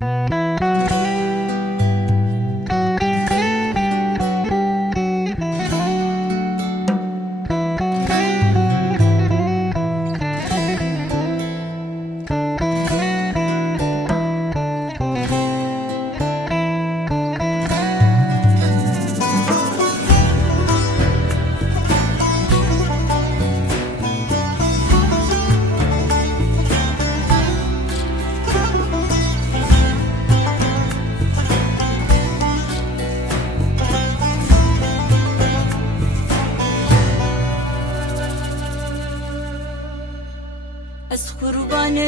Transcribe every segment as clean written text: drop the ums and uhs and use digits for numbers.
از قربان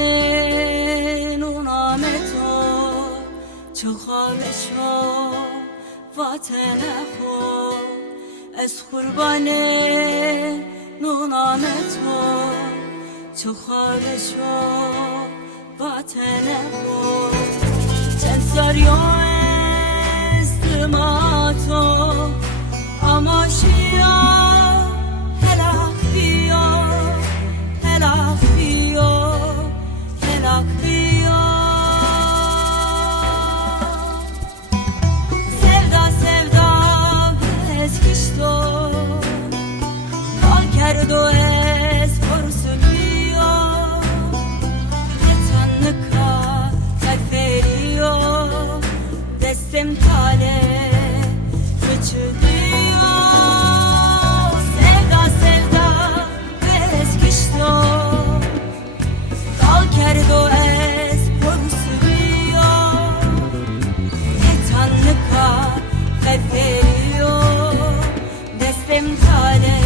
نامتو چو خالشو وطن خو از قربان نامتو چو خالشو وطن خو چند ساریو استماتو آماشیا هلاک بیا هلاک sevda sevda eskişto کرد و از پرسویو نتانکا تفریو دستم تاله رچدیو sevda sevda eskişto کرد و از پرسویو نتانکا تفریو دستم تاله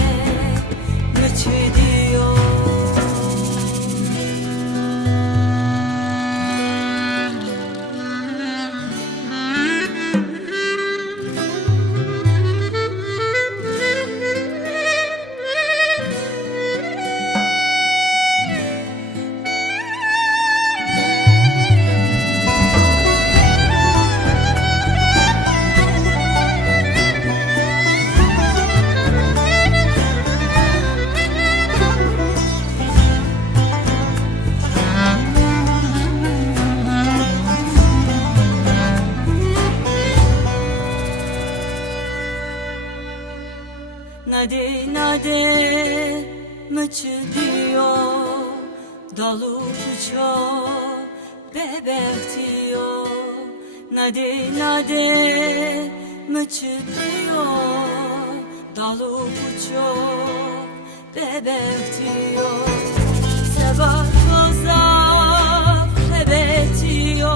رچدیو Nade nade mıçıdiyo dalu kuço bebektiyo Nade nade mıçıdiyo dalu kuço bebektiyo Sebat kozaf hebetiyo